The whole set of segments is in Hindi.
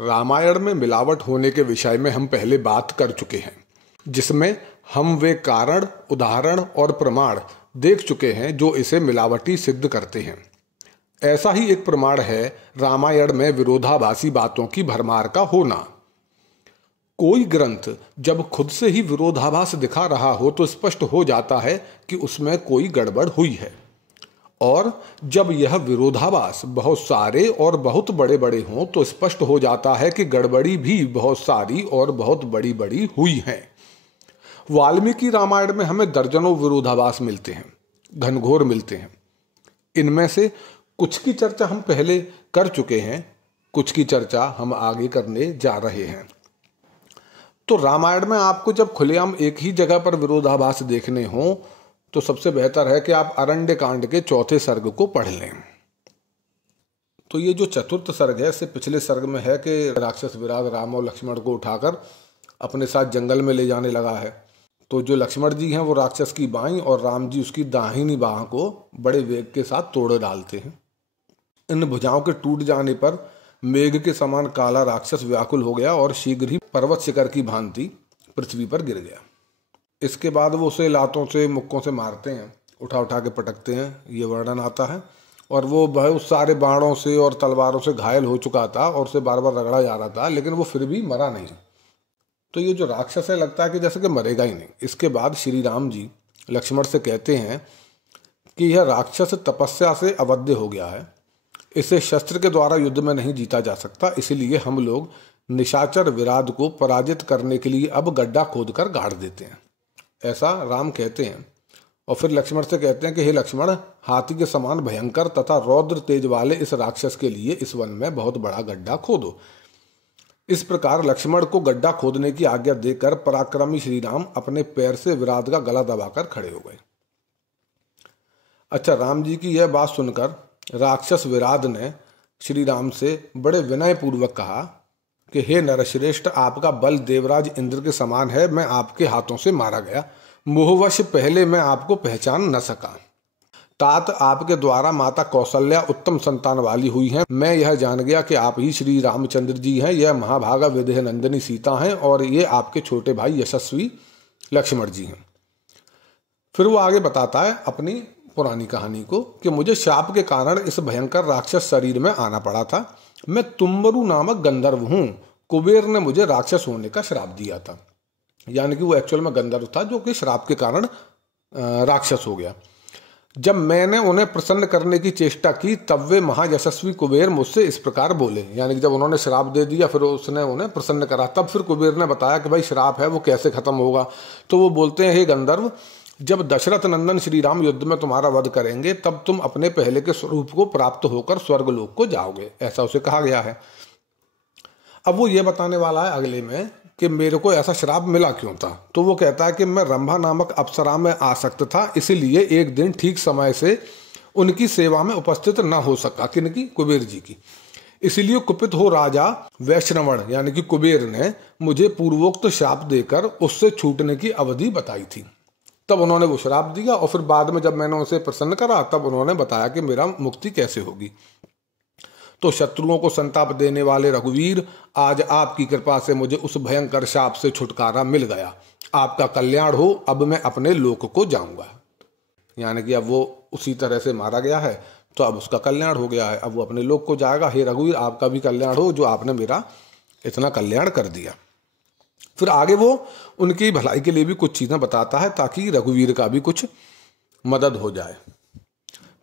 रामायण में मिलावट होने के विषय में हम पहले बात कर चुके हैं, जिसमें हम वे कारण, उदाहरण और प्रमाण देख चुके हैं जो इसे मिलावटी सिद्ध करते हैं। ऐसा ही एक प्रमाण है रामायण में विरोधाभासी बातों की भरमार का होना। कोई ग्रंथ जब खुद से ही विरोधाभास दिखा रहा हो तो स्पष्ट हो जाता है कि उसमें कोई गड़बड़ हुई है, और जब यह विरोधाभास बहुत सारे और बहुत बड़े बड़े हों तो स्पष्ट हो जाता है कि गड़बड़ी भी बहुत सारी और बहुत बड़ी बड़ी हुई हैं। वाल्मीकि रामायण में हमें दर्जनों विरोधाभास मिलते हैं, घनघोर मिलते हैं। इनमें से कुछ की चर्चा हम पहले कर चुके हैं, कुछ की चर्चा हम आगे करने जा रहे हैं। तो रामायण में आपको जब खुलेआम एक ही जगह पर विरोधाभास देखने हों तो सबसे बेहतर है कि आप अरण्य कांड के 4थे सर्ग को पढ़ लें। तो ये जो 4th सर्ग है, इससे पिछले सर्ग में है कि राक्षस विराट राम और लक्ष्मण को उठाकर अपने साथ जंगल में ले जाने लगा है। तो जो लक्ष्मण जी हैं वो राक्षस की बाईं और राम जी उसकी दाहिनी बाह को बड़े वेग के साथ तोड़ डालते हैं। इन भुजाओं के टूट जाने पर मेघ के समान काला राक्षस व्याकुल हो गया और शीघ्र ही पर्वत शिखर की भांति पृथ्वी पर गिर गया। इसके बाद वो उसे लातों से, मुक्कों से मारते हैं, उठा उठा के पटकते हैं, ये वर्णन आता है। और वो बहुत सारे बाणों से और तलवारों से घायल हो चुका था और उसे बार बार रगड़ा जा रहा था, लेकिन वो फिर भी मरा नहीं। तो ये जो राक्षस है, लगता है कि जैसे कि मरेगा ही नहीं। इसके बाद श्री राम जी लक्ष्मण से कहते हैं कि यह राक्षस तपस्या से अवध्य हो गया है, इसे शस्त्र के द्वारा युद्ध में नहीं जीता जा सकता, इसलिए हम लोग निशाचर विराट को पराजित करने के लिए अब गड्ढा खोदकर गाड़ देते हैं, ऐसा राम कहते हैं। और फिर लक्ष्मण से कहते हैं कि हे लक्ष्मण, हाथी के समान भयंकर तथा रौद्र तेज वाले इस राक्षस के लिए इस वन में बहुत बड़ा गड्ढा खोदो। इस प्रकार लक्ष्मण को गड्ढा खोदने की आज्ञा देकर पराक्रमी श्री राम अपने पैर से विराट का गला दबाकर खड़े हो गए। अच्छा, राम जी की यह बात सुनकर राक्षस विराट ने श्री राम से बड़े विनय पूर्वक कहा कि हे नरश्रेष्ठ, आपका बल देवराज इंद्र के समान है। मैं आपके हाथों से मारा गया, मोहवश पहले मैं आपको पहचान न सका। तात आपके द्वारा माता कौशल्या उत्तम संतान वाली हुई हैं। मैं यह जान गया कि आप ही श्री रामचंद्र जी हैं, यह महाभागा विदेह नंदिनी सीता हैं और ये आपके छोटे भाई यशस्वी लक्ष्मण जी हैं। फिर वो आगे बताता है अपनी पुरानी कहानी को कि मुझे शाप के कारण इस भयंकर राक्षस शरीर में आना पड़ा था। मैं तुम्बरु नामक गंधर्व हूँ। कुबेर ने मुझे राक्षस होने का श्राप दिया था, यानी कि वो एक्चुअल में गंधर्व था जो कि श्राप के कारण राक्षस हो गया। जब मैंने उन्हें प्रसन्न करने की चेष्टा की तब वे महायशस्वी कुबेर मुझसे इस प्रकार बोले, यानी कि जब उन्होंने श्राप दे दिया फिर उसने उन्हें प्रसन्न करा, तब फिर कुबेर ने बताया कि भाई श्राप है वो कैसे खत्म होगा। तो वो बोलते हैं, हे गंधर्व, जब दशरथ नंदन श्री राम युद्ध में तुम्हारा वध करेंगे तब तुम अपने पहले के स्वरूप को प्राप्त होकर स्वर्गलोक को जाओगे, ऐसा उसे कहा गया है। अब वो ये बताने वाला है अगले में कि मेरे को ऐसा श्राप मिला क्यों था। तो वो कहता है कि मैं रंभा नामक अप्सरा में आसक्त था, इसीलिए एक दिन ठीक समय से उनकी सेवा में उपस्थित न हो सका। किनकी? कुबेर जी की। इसीलिए कुपित हो राजा वैष्णवण यानी कि कुबेर ने मुझे पूर्वोक्त श्राप देकर उससे छूटने की अवधि बताई थी। तब उन्होंने वो श्राप दिया और फिर बाद में जब मैंने उसे प्रसन्न करा तब उन्होंने बताया कि मेरा मुक्ति कैसे होगी। तो शत्रुओं को संताप देने वाले रघुवीर, आज आपकी कृपा से मुझे उस भयंकर शाप से छुटकारा मिल गया। आपका कल्याण हो, अब मैं अपने लोक को जाऊंगा। यानी कि अब वो उसी तरह से मारा गया है तो अब उसका कल्याण हो गया है, अब वो अपने लोक को जाएगा। हे रघुवीर, आपका भी कल्याण हो जो आपने मेरा इतना कल्याण कर दिया। फिर आगे वो उनकी भलाई के लिए भी कुछ चीजें बताता है ताकि रघुवीर का भी कुछ मदद हो जाए।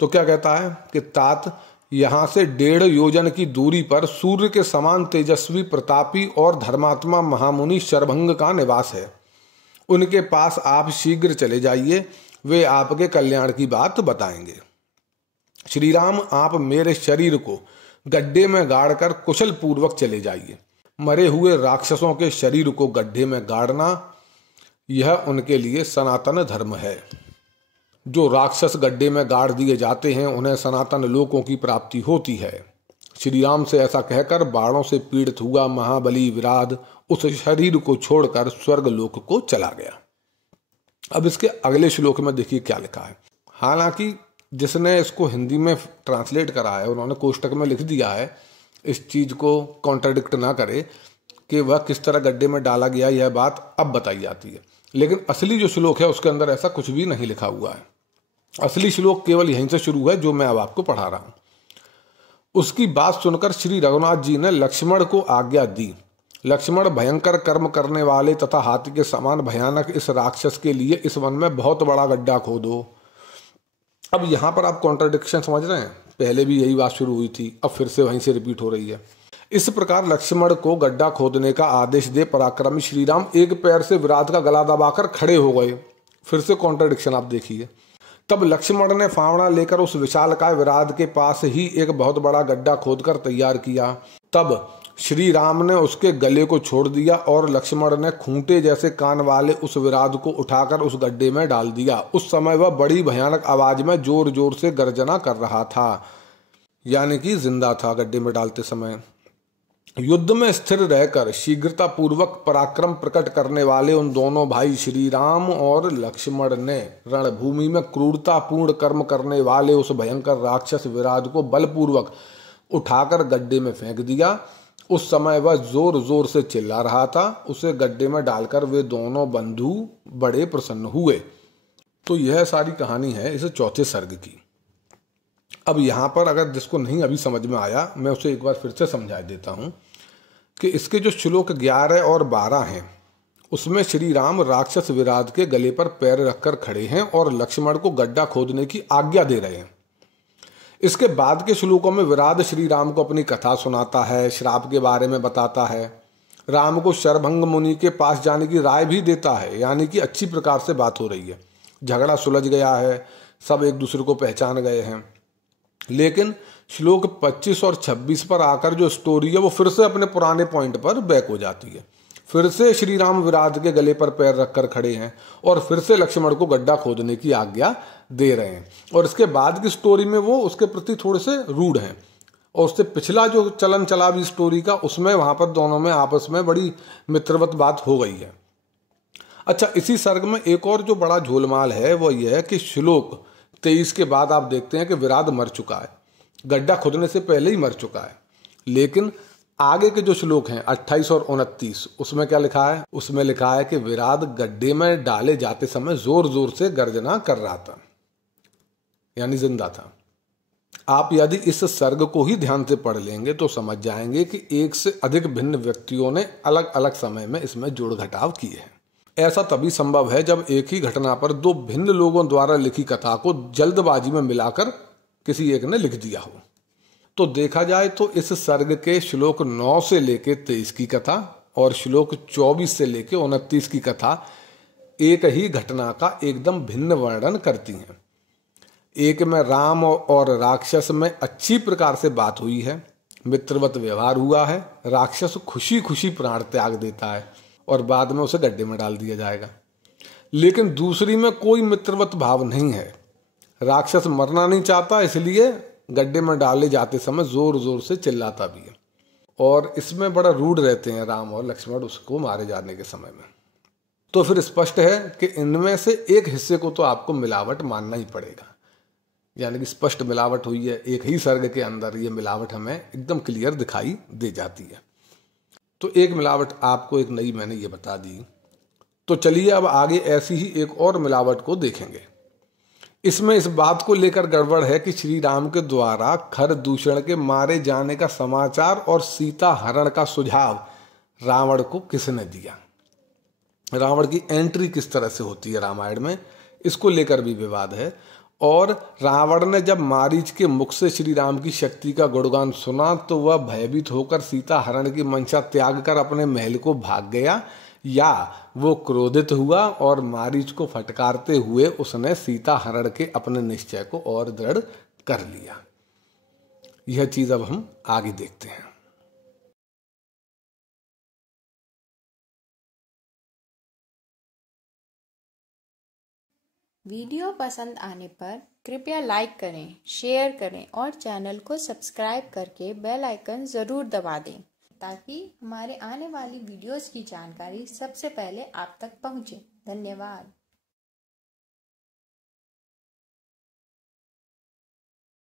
तो क्या कहता है कि तात, यहां से 1.5 योजन की दूरी पर सूर्य के समान तेजस्वी, प्रतापी और धर्मात्मा महामुनि शरभंग का निवास है। उनके पास आप शीघ्र चले जाइए, वे आपके कल्याण की बात बताएंगे। श्री राम, आप मेरे शरीर को गड्ढे में गाड़कर कुशल पूर्वक चले जाइए। मरे हुए राक्षसों के शरीर को गड्ढे में गाड़ना यह उनके लिए सनातन धर्म है। जो राक्षस गड्ढे में गाड़ दिए जाते हैं उन्हें सनातन लोकों की प्राप्ति होती है। श्री राम से ऐसा कहकर बाणों से पीड़ित हुआ महाबली विराट उस शरीर को छोड़कर स्वर्ग लोक को चला गया। अब इसके अगले श्लोक में देखिए क्या लिखा है। हालांकि जिसने इसको हिंदी में ट्रांसलेट करा है उन्होंने कोष्टक में लिख दिया है इस चीज को कॉन्ट्राडिक्ट ना करे कि वह किस तरह गड्ढे में डाला गया, यह बात अब बताई जाती है। लेकिन असली जो श्लोक है उसके अंदर ऐसा कुछ भी नहीं लिखा हुआ है। असली श्लोक केवल यहीं से शुरू है जो मैं अब आपको पढ़ा रहा हूं। उसकी बात सुनकर श्री रघुनाथ जी ने लक्ष्मण को आज्ञा दी। लक्ष्मण, भयंकर कर्म करने वाले तथा हाथी के समान भयानक इस राक्षस के लिए इस वन में बहुत बड़ा गड्ढा खोदो। अब यहां पर आप कॉन्ट्राडिक्शन समझ रहे हैं, पहले भी यही बात शुरू हुई थी, अब फिर से वहीं से रिपीट हो रही है। इस प्रकार लक्ष्मण को गड्ढा खोदने का आदेश दे पराक्रमी श्रीराम एक पैर से विराट का गला दबाकर खड़े हो गए। फिर से कॉन्ट्राडिक्शन आप देखिए। तब लक्ष्मण ने फावड़ा लेकर उस विशालकाय विराट के पास ही एक बहुत बड़ा गड्ढा खोदकर तैयार किया। तब श्री राम ने उसके गले को छोड़ दिया और लक्ष्मण ने खूंटे जैसे कान वाले उस विराट को उठाकर उस गड्ढे में डाल दिया। उस समय वह बड़ी भयानक आवाज में जोर जोर से गर्जना कर रहा था, यानी कि जिंदा था गड्ढे में डालते समय। युद्ध में स्थिर रहकर शीघ्रता पूर्वक पराक्रम प्रकट करने वाले उन दोनों भाई श्री राम और लक्ष्मण ने रणभूमि में क्रूरतापूर्ण कर्म करने वाले उस भयंकर राक्षस विराट को बलपूर्वक उठाकर गड्ढे में फेंक दिया। उस समय वह जोर जोर से चिल्ला रहा था। उसे गड्ढे में डालकर वे दोनों बंधु बड़े प्रसन्न हुए। तो यह सारी कहानी है इस चौथे सर्ग की। अब यहाँ पर अगर जिसको नहीं अभी समझ में आया, मैं उसे एक बार फिर से समझा देता हूँ कि इसके जो श्लोक 11 और 12 हैं उसमें श्री राम राक्षस विराट के गले पर पैर रखकर खड़े हैं और लक्ष्मण को गड्ढा खोदने की आज्ञा दे रहे हैं। इसके बाद के श्लोकों में विराट श्री राम को अपनी कथा सुनाता है, श्राप के बारे में बताता है, राम को शरभंग मुनि के पास जाने की राय भी देता है, यानी कि अच्छी प्रकार से बात हो रही है, झगड़ा सुलझ गया है, सब एक दूसरे को पहचान गए हैं। लेकिन श्लोक 25 और 26 पर आकर जो स्टोरी है वो फिर से अपने पुराने पॉइंट पर बैक हो जाती है। फिर से श्री राम विराट के गले पर पैर रखकर खड़े हैं और फिर से लक्ष्मण को गड्ढा खोदने की आज्ञा दे रहे हैं। और इसके बाद की स्टोरी में वो उसके प्रति थोड़े से रूड हैं, और उससे पिछला जो चलन चला भी स्टोरी का, उसमें वहां पर दोनों में आपस में बड़ी मित्रवत बात हो गई है। अच्छा, इसी सर्ग में एक और जो बड़ा झोलमाल है वो यह है कि श्लोक 23 के बाद आप देखते हैं कि विराट मर चुका है, गड्ढा खोदने से पहले ही मर चुका है। लेकिन आगे के जो श्लोक हैं 28 और 29, उसमें क्या लिखा है? उसमें लिखा है कि विराट गड्ढे में डाले जाते समय जोर जोर से गर्जना कर रहा था, यानी जिंदा था। आप यदि इस सर्ग को ही ध्यान से पढ़ लेंगे तो समझ जाएंगे कि एक से अधिक भिन्न व्यक्तियों ने अलग अलग समय में इसमें जोड़ घटाव किए हैं। ऐसा तभी संभव है जब एक ही घटना पर दो भिन्न लोगों द्वारा लिखी कथा को जल्दबाजी में मिलाकर किसी एक ने लिख दिया हो। तो देखा जाए तो इस सर्ग के श्लोक 9 से लेके 23 की कथा और श्लोक 24 से लेके 29 की कथा एक ही घटना का एकदम भिन्न वर्णन करती हैं। एक में राम और राक्षस में अच्छी प्रकार से बात हुई है, मित्रवत व्यवहार हुआ है, राक्षस खुशी खुशी प्राण त्याग देता है और बाद में उसे गड्ढे में डाल दिया जाएगा। लेकिन दूसरी में कोई मित्रवत भाव नहीं है, राक्षस मरना नहीं चाहता, इसलिए गड्ढे में डाले जाते समय जोर जोर से चिल्लाता भी है, और इसमें बड़ा रूड रहते हैं राम और लक्ष्मण उसको मारे जाने के समय में। तो फिर स्पष्ट है कि इनमें से एक हिस्से को तो आपको मिलावट मानना ही पड़ेगा, यानी कि स्पष्ट मिलावट हुई है। एक ही सर्ग के अंदर ये मिलावट हमें एकदम क्लियर दिखाई दे जाती है। तो एक मिलावट आपको एक नई मैंने ये बता दी। तो चलिए अब आगे ऐसी ही एक और मिलावट को देखेंगे। इसमें इस बात को लेकर गड़बड़ है कि श्री राम के द्वारा खर दूषण के मारे जाने का समाचार और सीता हरण का सुझाव रावण को किसने दिया, रावण की एंट्री किस तरह से होती है रामायण में, इसको लेकर भी विवाद है। और रावण ने जब मारीच के मुख से श्री राम की शक्ति का गुणगान सुना तो वह भयभीत होकर सीता हरण की मंशा त्याग कर अपने महल को भाग गया, या वो क्रोधित हुआ और मारीच को फटकारते हुए उसने सीता हरण के अपने निश्चय को और दृढ़ कर लिया। यह चीज अब हम आगे देखते हैं। वीडियो पसंद आने पर कृपया लाइक करें, शेयर करें और चैनल को सब्सक्राइब करके बेल आइकन ज़रूर दबा दें ताकि हमारे आने वाली वीडियोस की जानकारी सबसे पहले आप तक पहुंचे। धन्यवाद।